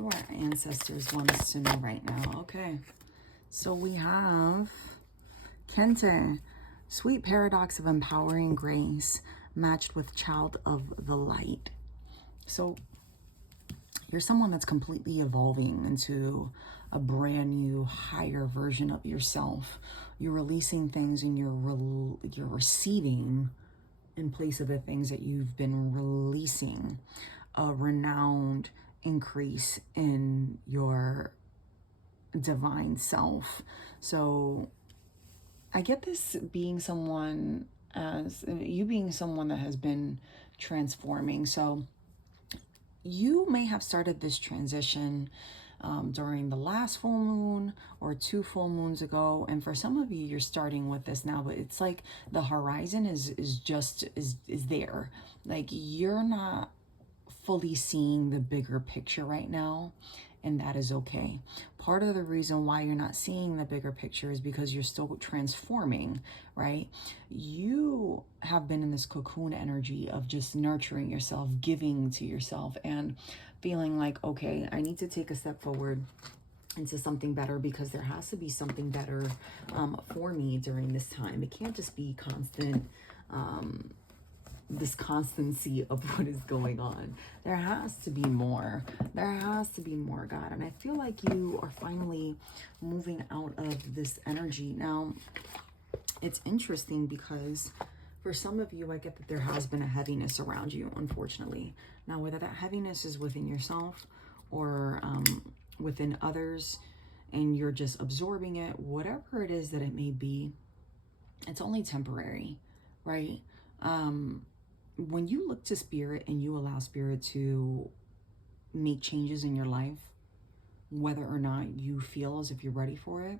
do our ancestors want us to know right now? Okay. So we have Kente, sweet paradox of empowering grace matched with child of the light. So you're someone that's completely evolving into a brand new, higher version of yourself. You're releasing things and you're receiving in place of the things that you've been releasing. A renowned increase in your divine self. So I get this being someone as you being someone that has been transforming. So you may have started this transition during the last full moon or 2 full moons ago, and for some of you you're starting with this now, but it's like the horizon is there. Like you're not fully seeing the bigger picture right now, and that is okay. Part of the reason why you're not seeing the bigger picture is because you're still transforming, right? You have been in this cocoon energy of just nurturing yourself, giving to yourself, and feeling like, okay, I need to take a step forward into something better because there has to be something better for me during this time. It can't just be constant this constancy of what is going on. There has to be more. There has to be more, God. And I feel like you are finally moving out of this energy. Now, it's interesting because for some of you, I get that there has been a heaviness around you, unfortunately. Now, whether that heaviness is within yourself or within others, and you're just absorbing it, whatever it is that it may be, it's only temporary, right? When you look to spirit and you allow spirit to make changes in your life, whether or not you feel as if you're ready for it,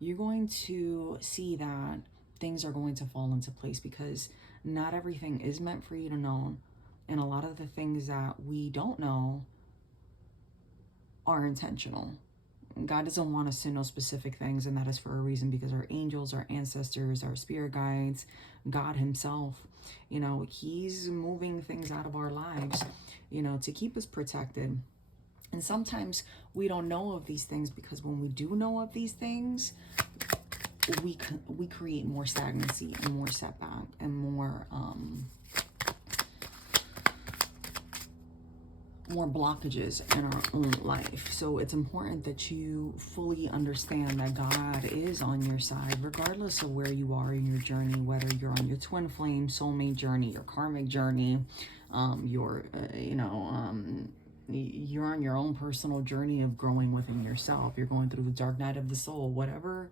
you're going to see that things are going to fall into place, because not everything is meant for you to know. And a lot of the things that we don't know are intentional. God doesn't want us to know specific things, and that is for a reason, because our angels, our ancestors, our spirit guides, God himself, you know, he's moving things out of our lives, you know, to keep us protected. And sometimes we don't know of these things, because when we do know of these things, we create more stagnancy and more setback and more blockages in our own life. So it's important that you fully understand that God is on your side, regardless of where you are in your journey, whether you're on your twin flame, soulmate journey, your karmic journey, you're on your own personal journey of growing within yourself. You're going through the dark night of the soul, whatever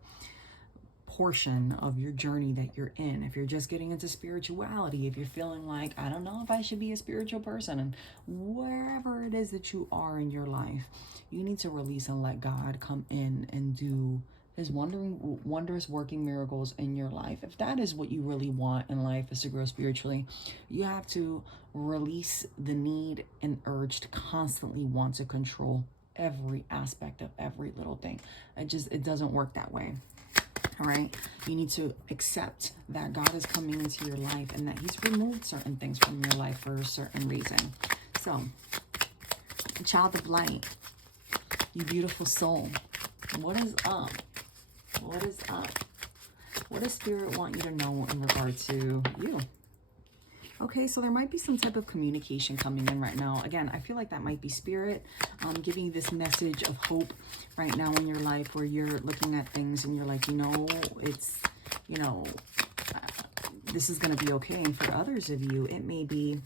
portion of your journey that you're in. If you're just getting into spirituality, if you're feeling like, I don't know if I should be a spiritual person, and wherever it is that you are in your life, you need to release and let God come in and do his wondrous working miracles in your life. If that is what you really want in life, is to grow spiritually, you have to release the need and urge to constantly want to control every aspect of every little thing. It doesn't work that way. All right, you need to accept that God is coming into your life and that he's removed certain things from your life for a certain reason. So, child of light, you beautiful soul, what is up? What is up? What does spirit want you to know in regard to you? Okay, so there might be some type of communication coming in right now. Again, I feel like that might be spirit giving you this message of hope right now in your life, where you're looking at things and you're like, it's, this is going to be okay. And for others of you, it may be,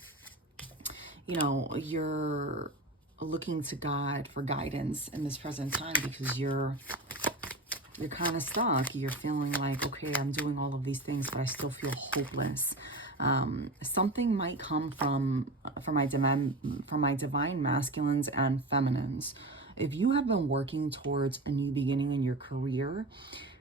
you're looking to God for guidance in this present time, because you're kind of stuck. You're feeling like, okay, I'm doing all of these things, but I still feel hopeless. Something might come from my divine masculines and feminines. If you have been working towards a new beginning in your career,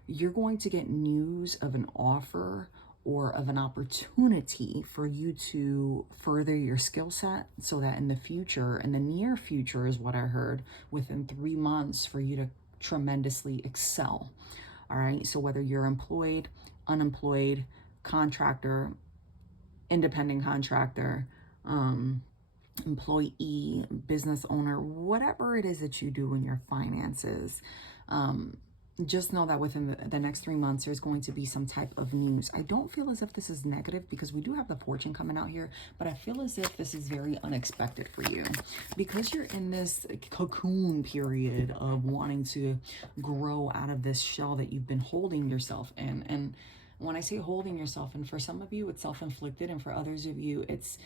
you're going to get news of an offer or of an opportunity for you to further your skill set, so that in the future, in the near future is what I heard, within 3 months, for you to tremendously excel. All right, so whether you're employed, unemployed, contractor, independent contractor, employee, business owner, whatever it is that you do in your finances, just know that within the next 3 months, there's going to be some type of news. I don't feel as if this is negative because we do have the fortune coming out here, but I feel as if this is very unexpected for you because you're in this cocoon period of wanting to grow out of this shell that you've been holding yourself in. And when I say holding yourself, and for some of you it's self-inflicted, and for others of you it's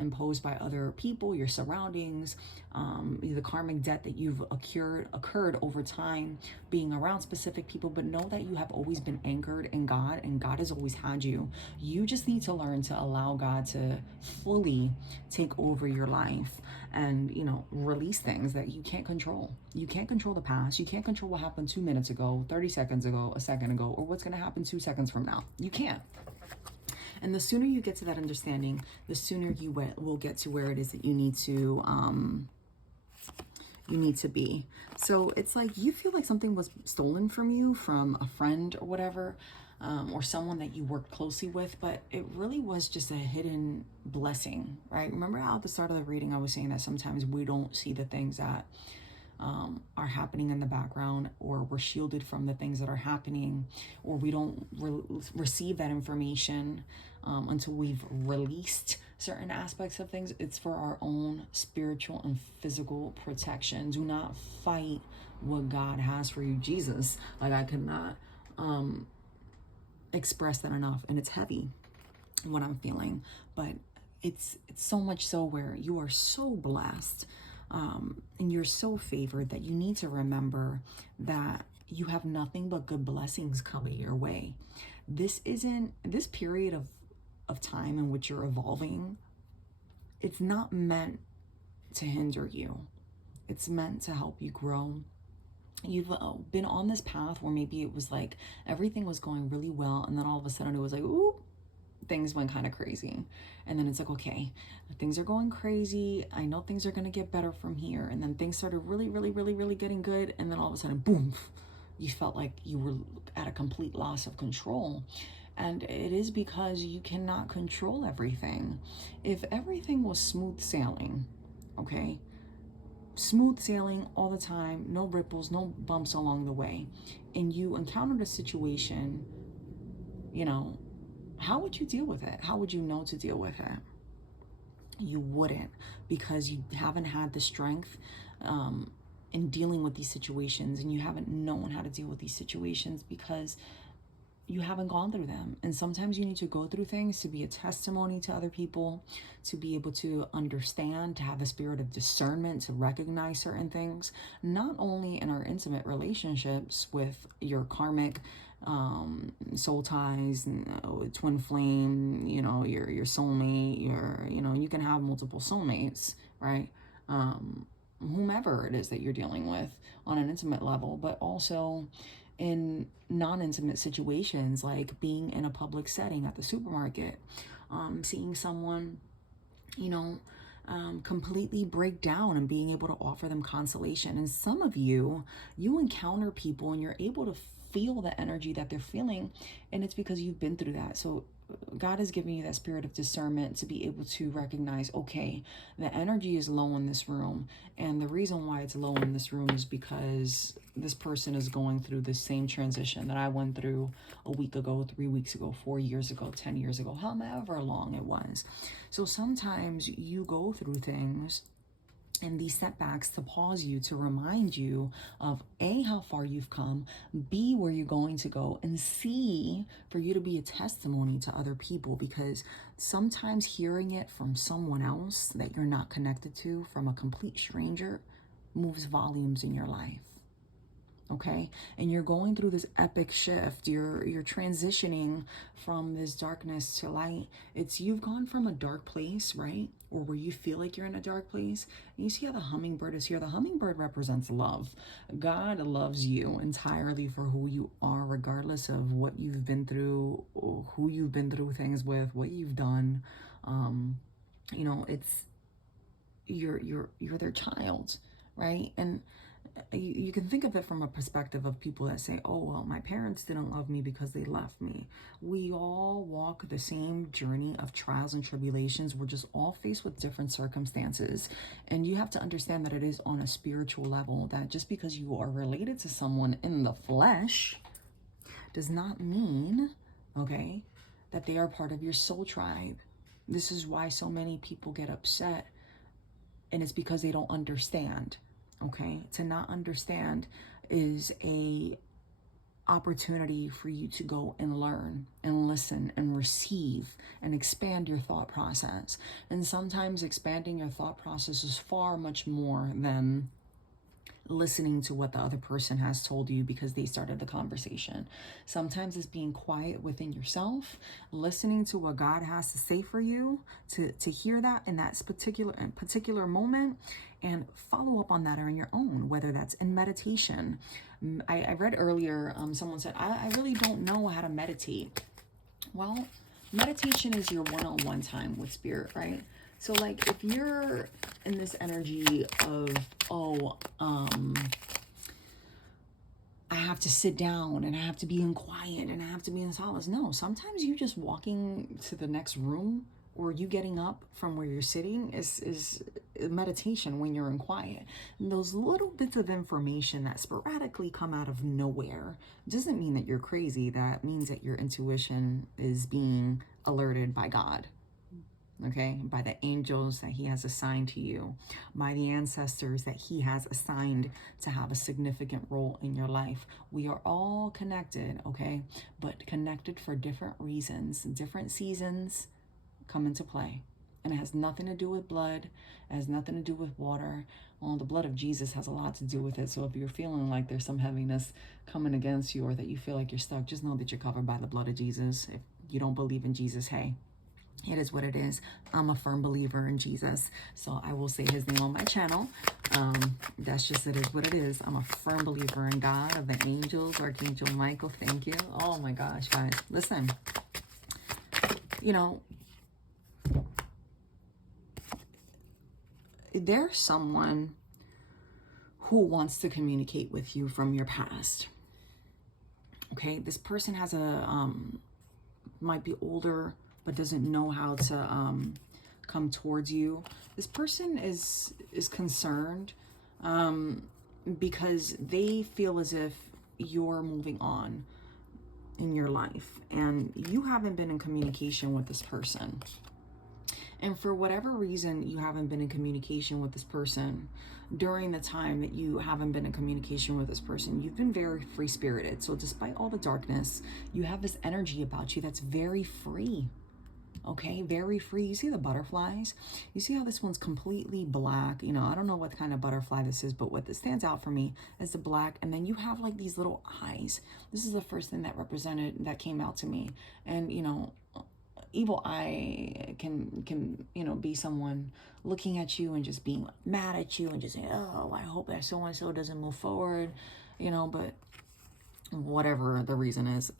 imposed by other people, your surroundings, the karmic debt that you've occurred over time being around specific people. But know that you have always been anchored in God, and God has always had you. You just need to learn to allow God to fully take over your life and, you know, release things that you can't control. You can't control the past. You can't control what happened 2 minutes ago, 30 seconds ago, a second ago, or what's going to happen 2 seconds from now. You can't. And the sooner you get to that understanding, the sooner you will get to where it is that you need to be. So it's like you feel like something was stolen from you, from a friend or whatever, or someone that you worked closely with, but it really was just a hidden blessing, right? Remember how at the start of the reading I was saying that sometimes we don't see the things that are happening in the background, or we're shielded from the things that are happening, or we don't receive that information until we've released certain aspects of things. It's for our own spiritual and physical protection. Do not fight what God has for you. Jesus, like, I cannot express that enough, and it's heavy what I'm feeling, but it's so much so where you are so blessed, and you're so favored, that you need to remember that you have nothing but good blessings coming your way. This period of time in which you're evolving, it's not meant to hinder you. It's meant to help you grow. You've been on this path where maybe it was like everything was going really well, and then all of a sudden it was like, ooh, things went kind of crazy. And then it's like, okay, things are going crazy. I know things are going to get better from here. And then things started really, really, really, really getting good. And then all of a sudden, boom, you felt like you were at a complete loss of control. And it is because you cannot control everything. If everything was smooth sailing, okay, smooth sailing all the time, no ripples, no bumps along the way, and you encountered a situation, you know, how would you deal with it? How would you know to deal with it? You wouldn't, because you haven't had the strength in dealing with these situations, and you haven't known how to deal with these situations because you haven't gone through them. And sometimes you need to go through things to be a testimony to other people, to be able to understand, to have a spirit of discernment, to recognize certain things, not only in our intimate relationships with your karmic soul ties, twin flame, you know, your soulmate, you can have multiple soulmates, right? Whomever it is that you're dealing with on an intimate level, but also in non-intimate situations, like being in a public setting at the supermarket, seeing someone, completely break down and being able to offer them consolation. And some of you encounter people and you're able to feel the energy that they're feeling, and it's because you've been through that. So God has given you that spirit of discernment to be able to recognize, okay, the energy is low in this room. And the reason why it's low in this room is because this person is going through the same transition that I went through a week ago, 3 weeks ago, 4 years ago, 10 years ago, however long it was. So sometimes you go through things and these setbacks to pause you, to remind you of A, how far you've come, B, where you're going to go, and C, for you to be a testimony to other people, because sometimes hearing it from someone else that you're not connected to, from a complete stranger, moves volumes in your life. Okay, and you're going through this epic shift. You're transitioning from this darkness to light. You've gone from a dark place, right? Or where you feel like you're in a dark place. And you see how the hummingbird is here. The hummingbird represents love. God loves you entirely for who you are, regardless of what you've been through, or who you've been through things with, what you've done. It's you're their child, right? And you can think of it from a perspective of people that say, oh, well, my parents didn't love me because they left me. We all walk the same journey of trials and tribulations. We're just all faced with different circumstances. And you have to understand that it is on a spiritual level, that just because you are related to someone in the flesh does not mean, okay, that they are part of your soul tribe. This is why so many people get upset, and it's because they don't understand. Okay, to not understand is a opportunity for you to go and learn and listen and receive and expand your thought process. And sometimes expanding your thought process is far much more than listening to what the other person has told you because they started the conversation. Sometimes it's being quiet within yourself, listening to what God has to say for you, to hear that in that particular moment, and follow up on that on your own, whether that's in meditation. I read earlier, someone said, I really don't know how to meditate. Well, meditation is your one-on-one time with spirit, right? So like if you're in this energy of, I have to sit down and I have to be in quiet and I have to be in solace. No, sometimes you just walking to the next room or you getting up from where you're sitting is meditation when you're in quiet. And those little bits of information that sporadically come out of nowhere doesn't mean that you're crazy. That means that your intuition is being alerted by God. Okay, by the angels that he has assigned to you, by the ancestors that he has assigned to have a significant role in your life. We are all connected, okay, but connected for different reasons. Different seasons come into play, and it has nothing to do with blood. It has nothing to do with water. Well, the blood of Jesus has a lot to do with it. So if you're feeling like there's some heaviness coming against you, or that you feel like you're stuck, just know that you're covered by the blood of Jesus. If you don't believe in Jesus, hey, it is what it is. I'm a firm believer in Jesus, so I will say his name on my channel. That's just, it is what it is. I'm a firm believer in God, of the angels, Archangel Michael. Thank you. Oh my gosh, guys. Listen, you know, there's someone who wants to communicate with you from your past. Okay, this person has a, might be older, but doesn't know how to come towards you. This person is concerned because they feel as if you're moving on in your life and you haven't been in communication with this person. And for whatever reason you haven't been in communication with this person, during the time that you haven't been in communication with this person, you've been very free-spirited. So despite all the darkness, you have this energy about you that's very free. Okay, very free. You see the butterflies? You see how this one's completely black? You know, I don't know what kind of butterfly this is, but what stands out for me is the black. And then you have like these little eyes. This is the first thing that came out to me. And, you know, evil eye can you know, be someone looking at you and just being like mad at you and just saying, oh, I hope that so-and-so doesn't move forward, you know. But whatever the reason is,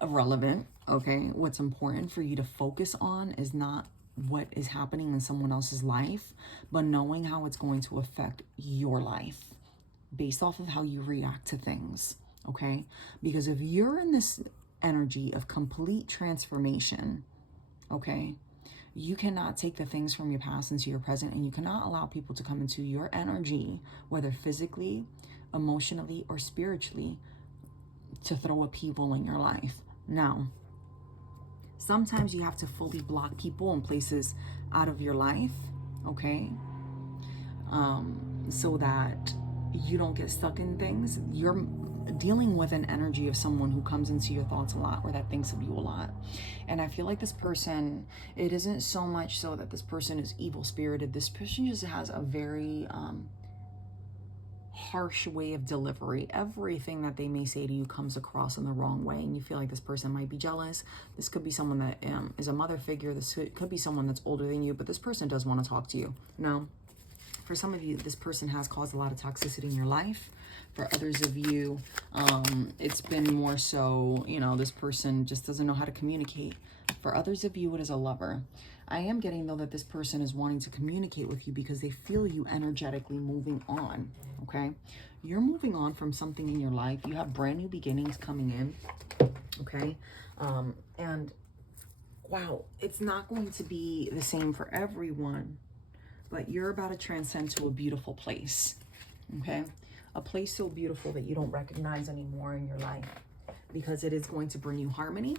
irrelevant. Okay, what's important for you to focus on is not what is happening in someone else's life, but knowing how it's going to affect your life based off of how you react to things. Okay, because if you're in this energy of complete transformation, okay, you cannot take the things from your past into your present, and you cannot allow people to come into your energy, whether physically, emotionally, or spiritually, to throw upheaval in your life. Now, sometimes you have to fully block people and places out of your life, okay, so that you don't get stuck in things. You're dealing with an energy of someone who comes into your thoughts a lot, or that thinks of you a lot. And I feel like this person, it isn't so much so that this person is evil spirited. This person just has a very harsh way of delivery. Everything that they may say to you comes across in the wrong way, and you feel like this person might be jealous. This could be someone that is a mother figure. This could be someone that's older than you, but this person does want to talk to you. No, for some of you, this person has caused a lot of toxicity in your life. For others of you, it's been more so, you know, this person just doesn't know how to communicate. For others of you, it is a lover. I am getting, though, that this person is wanting to communicate with you because they feel you energetically moving on, okay? You're moving on from something in your life. You have brand new beginnings coming in, okay? And wow, it's not going to be the same for everyone, but you're about to transcend to a beautiful place, okay? A place so beautiful that you don't recognize anymore in your life, because it is going to bring you harmony,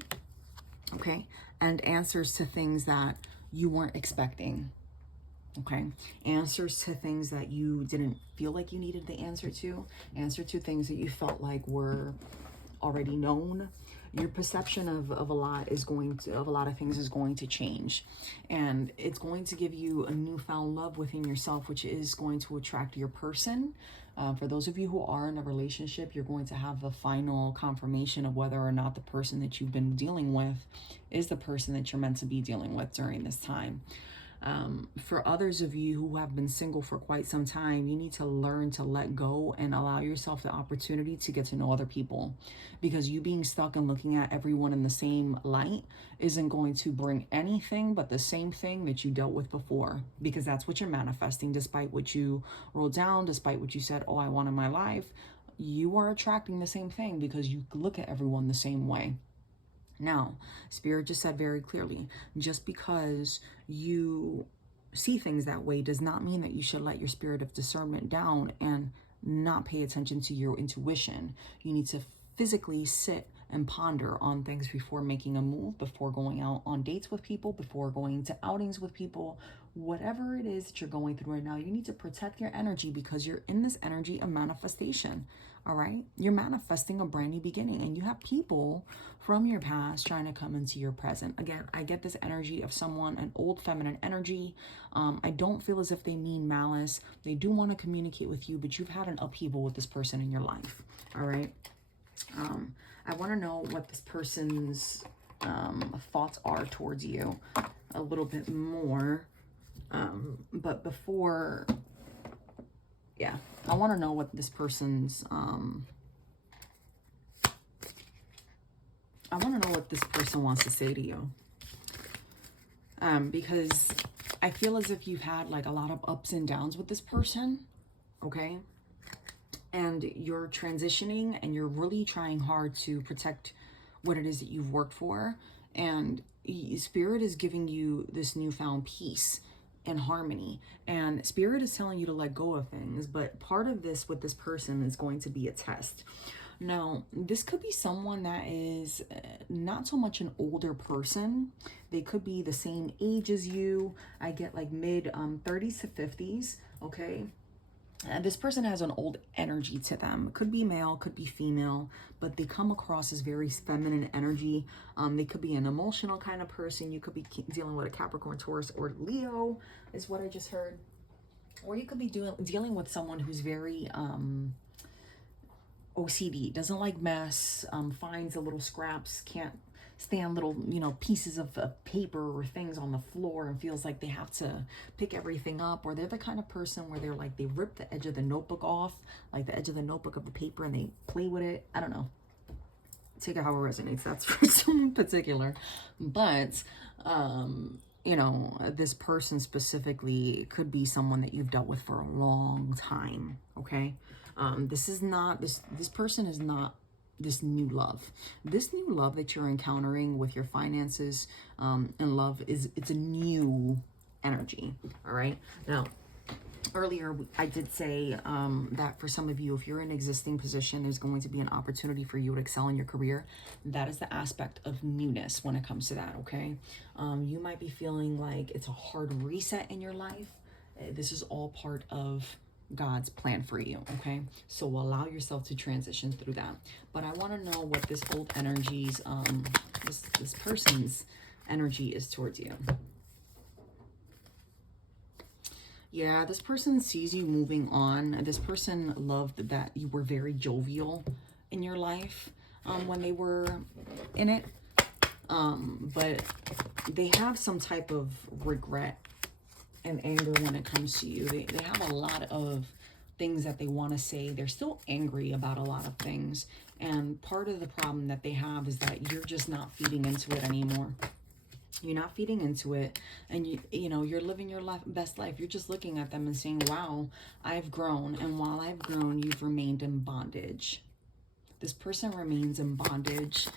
okay? And answers to things that you weren't expecting, okay? Answers to things that you didn't feel like you needed the answer to things that you felt like were already known. Your perception of a lot of things is going to change, and it's going to give you a newfound love within yourself, which is going to attract your person. For those of you who are in a relationship, you're going to have the final confirmation of whether or not the person that you've been dealing with is the person that you're meant to be dealing with during this time. For others of you who have been single for quite some time, you need to learn to let go and allow yourself the opportunity to get to know other people, because you being stuck and looking at everyone in the same light isn't going to bring anything but the same thing that you dealt with before, because that's what you're manifesting. Despite what you wrote down, despite what you said, oh, I want in my life, you are attracting the same thing because you look at everyone the same way. Now, Spirit just said very clearly, just because you see things that way does not mean that you should let your spirit of discernment down and not pay attention to your intuition. You need to physically sit and ponder on things before making a move, before going out on dates with people, before going to outings with people. Whatever it is that you're going through right now, you need to protect your energy, because you're in this energy of manifestation. All right, you're manifesting a brand new beginning, and you have people from your past trying to come into your present. Again, I get this energy of someone, an old feminine energy. I don't feel as if they mean malice. They do want to communicate with you, but you've had an upheaval with this person in your life. All right. I want to know what this person's thoughts are towards you a little bit more. But before, yeah, I want to know what this person's, I want to know what this person wants to say to you. Because I feel as if you've had like a lot of ups and downs with this person, okay? And you're transitioning and you're really trying hard to protect what it is that you've worked for. And Spirit is giving you this newfound peace and harmony. And Spirit is telling you to let go of things. But part of this with this person is going to be a test. Now, this could be someone that is not so much an older person. They could be the same age as you. I get like mid 30s to 50s, okay? And this person has an old energy to them. Could be male, could be female, but they come across as very feminine energy. They could be an emotional kind of person. You could be dealing with a Capricorn, Taurus, or Leo, is what I just heard. Or you could be dealing with someone who's very OCD, doesn't like mess, finds the little scraps, can't stand little, pieces of paper or things on the floor and feels like they have to pick everything up. Or they're the kind of person where they're like, they rip the edge of the notebook off, like the edge of the notebook of the paper, and they play with it. I don't know. Take it how it resonates. That's for someone particular. But, this person specifically could be someone that you've dealt with for a long time, okay? This person is not this new love. This new love that you're encountering with your finances and love it's a new energy. All right. Now, earlier I did say that for some of you, if you're in an existing position, there's going to be an opportunity for you to excel in your career. That is the aspect of newness when it comes to that. Okay. You might be feeling like it's a hard reset in your life. This is all part of God's plan for you, okay? So allow yourself to transition through that. But I want to know what this old energy's, this person's energy is towards you. Yeah, this person sees you moving on. This person loved that you were very jovial in your life when they were in it. But they have some type of regret and anger when it comes to you. They have a lot of things that they want to say. They're still angry about a lot of things. And part of the problem that they have is that you're just not feeding into it anymore. You're not feeding into it, and you know, you're living your best life. You're just looking at them and saying, wow, I've grown, and while I've grown, you've remained in bondage. This person remains in bondage.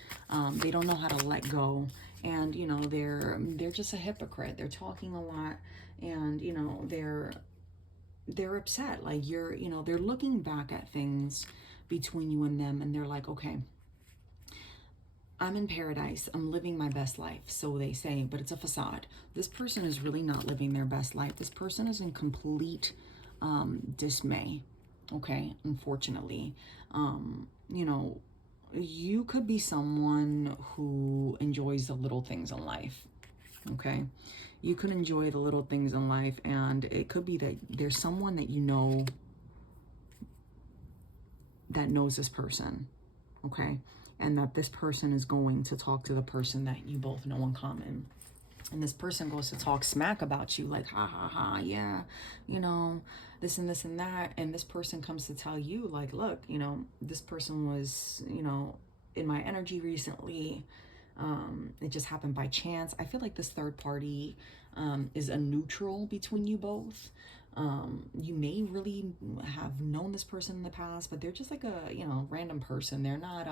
They don't know how to let go, and you know, they're just a hypocrite. They're talking a lot, and you know, they're upset. Like, you know, they're looking back at things between you and them, and they're like, okay, I'm in paradise. I'm living my best life, so they say, but it's a facade. This person is really not living their best life. This person is in complete dismay, okay? Unfortunately. You know, you could be someone who enjoys the little things in life, okay? You could enjoy the little things in life, and it could be that there's someone that you know that knows this person, okay? And that this person is going to talk to the person that you both know in common. And this person goes to talk smack about you, like, ha ha ha, yeah, you know, this and this and that. And this person comes to tell you, like, look, you know, this person was, you know, in my energy recently. It just happened by chance. I feel like this third party is a neutral between you both. You may really have known this person in the past, but they're just like a, you know, random person. They're not,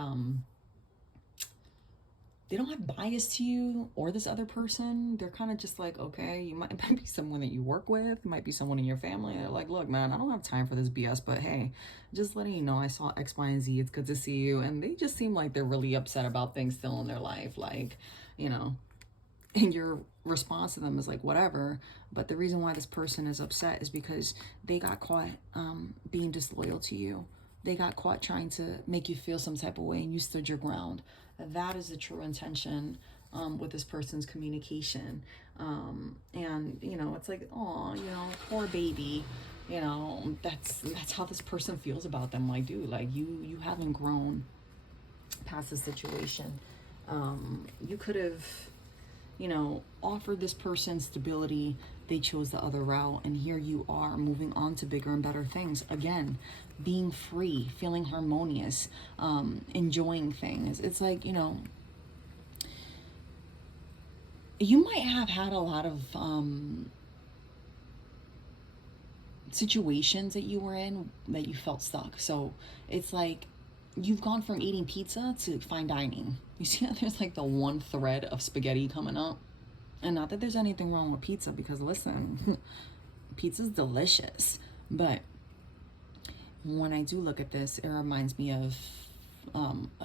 they don't have bias to you or this other person. They're kind of just like, okay, you might be someone that you work with, it might be someone in your family. They're like, look, man, I don't have time for this BS, but hey, just letting you know, I saw X, Y, and Z. It's good to see you. And they just seem like they're really upset about things still in their life. Like, you know, and your response to them is like, whatever. But the reason why this person is upset is because they got caught being disloyal to you. They got caught trying to make you feel some type of way, and you stood your ground. That is the true intention with this person's communication. And, you know, it's like, oh, you know, poor baby. You know, that's how this person feels about them. Like, dude, like, you haven't grown past the situation. You could have, you know, offered this person stability. They chose the other route, and here you are moving on to bigger and better things. Again, being free, feeling harmonious, enjoying things. It's like, you know, you might have had a lot of situations that you were in that you felt stuck. So it's like you've gone from eating pizza to fine dining. You see how there's like the one thread of spaghetti coming up? And not that there's anything wrong with pizza, because listen, pizza's delicious. But when I do look at this, it reminds me of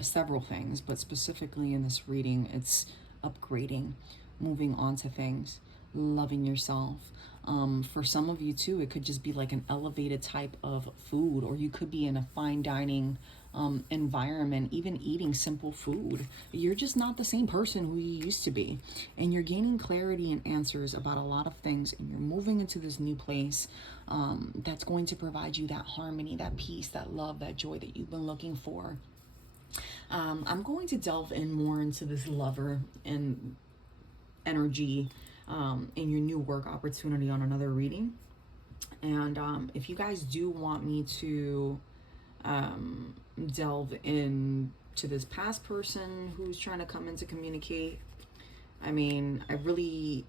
several things, but specifically in this reading, it's upgrading, moving on to things, loving yourself. For some of you too, it could just be like an elevated type of food, or you could be in a fine dining environment, even eating simple food. You're just not the same person who you used to be, and you're gaining clarity and answers about a lot of things, and you're moving into this new place that's going to provide you that harmony, that peace, that love, that joy that you've been looking for. I'm going to delve in more into this lover and energy in your new work opportunity on another reading. And if you guys do want me to delve into this past person who's trying to come in to communicate, I mean, I really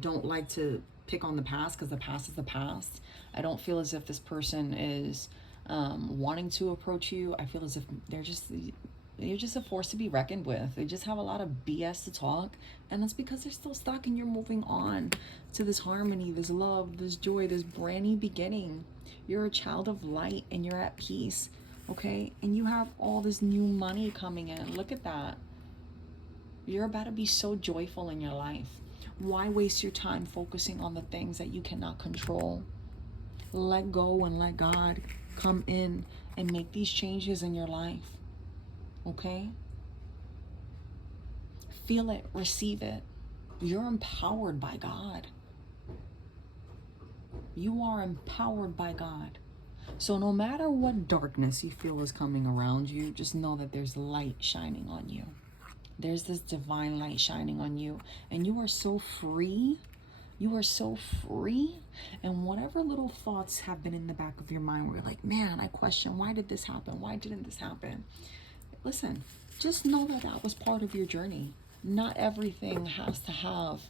don't like to pick on the past, because the past is the past. I don't feel as if this person is wanting to approach you. I feel as if you're just a force to be reckoned with. They just have a lot of BS to talk, and that's because they're still stuck, and you're moving on to this harmony, this love, this joy, this brand new beginning. You're a child of light, and you're at peace, okay? And you have all this new money coming in. Look at that. You're about to be so joyful in your life. Why waste your time focusing on the things that you cannot control? Let go and let God come in and make these changes in your life. Okay? Feel it, receive it. You're empowered by God. You are empowered by God. So no matter what darkness you feel is coming around you, just know that there's light shining on you. There's this divine light shining on you, and you are so free. You are so free. And whatever little thoughts have been in the back of your mind where you're like, man, I question, why did this happen? Why didn't this happen? Listen, just know that that was part of your journey. Not everything has to have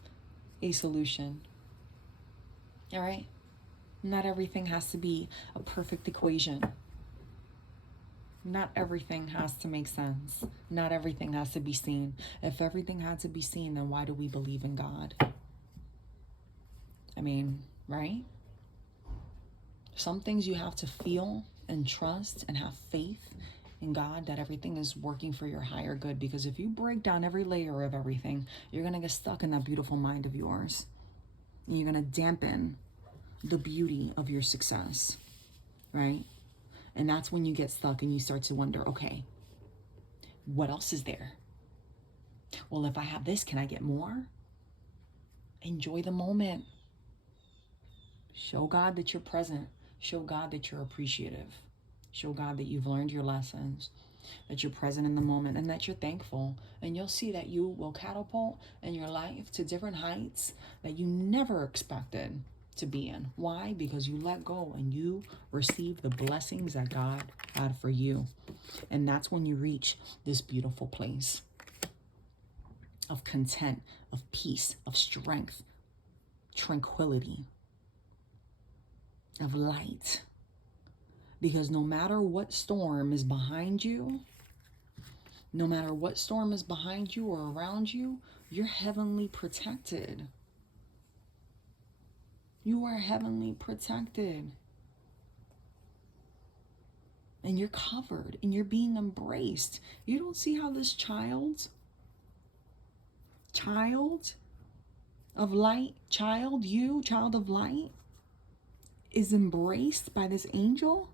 a solution. All right? Not everything has to be a perfect equation. Not everything has to make sense. Not everything has to be seen. If everything had to be seen, then why do we believe in God? I mean, right? Some things you have to feel and trust and have faith in God that everything is working for your higher good. Because if you break down every layer of everything, you're going to get stuck in that beautiful mind of yours. And you're going to dampen the beauty of your success, right? And that's when you get stuck and you start to wonder, okay, what else is there? Well, if I have this, can I get more? Enjoy the moment. Show God that you're present. Show God that you're appreciative. Show God that you've learned your lessons, that you're present in the moment, and that you're thankful. And you'll see that you will catapult in your life to different heights that you never expected to be in. Why? Because you let go and you receive the blessings that God had for you. And that's when you reach this beautiful place of content, of peace, of strength, tranquility, of light. Because no matter what storm is behind you, no matter what storm is behind you or around you, you're heavenly protected. You are heavenly protected. And you're covered and you're being embraced. You don't see how this child of light, child of light, is embraced by this angel?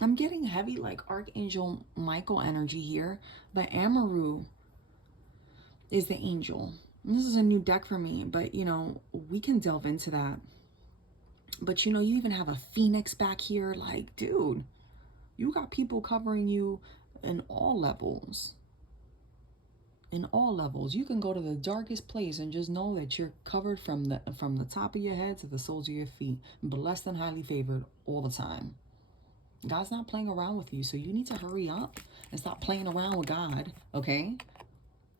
I'm getting heavy like Archangel Michael energy here, but Amaru is the angel. And this is a new deck for me, but you know, we can delve into that. But you know, you even have a phoenix back here. Like, dude, you got people covering you in all levels. In all levels. You can go to the darkest place and just know that you're covered from the top of your head to the soles of your feet. Blessed and highly favored all the time. God's not playing around with you, so you need to hurry up and stop playing around with God, okay?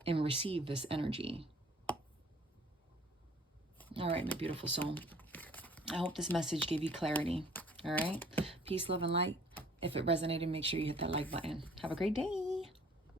And receive this energy. All right, my beautiful soul. I hope this message gave you clarity, all right? Peace, love, and light. If it resonated, make sure you hit that like button. Have a great day.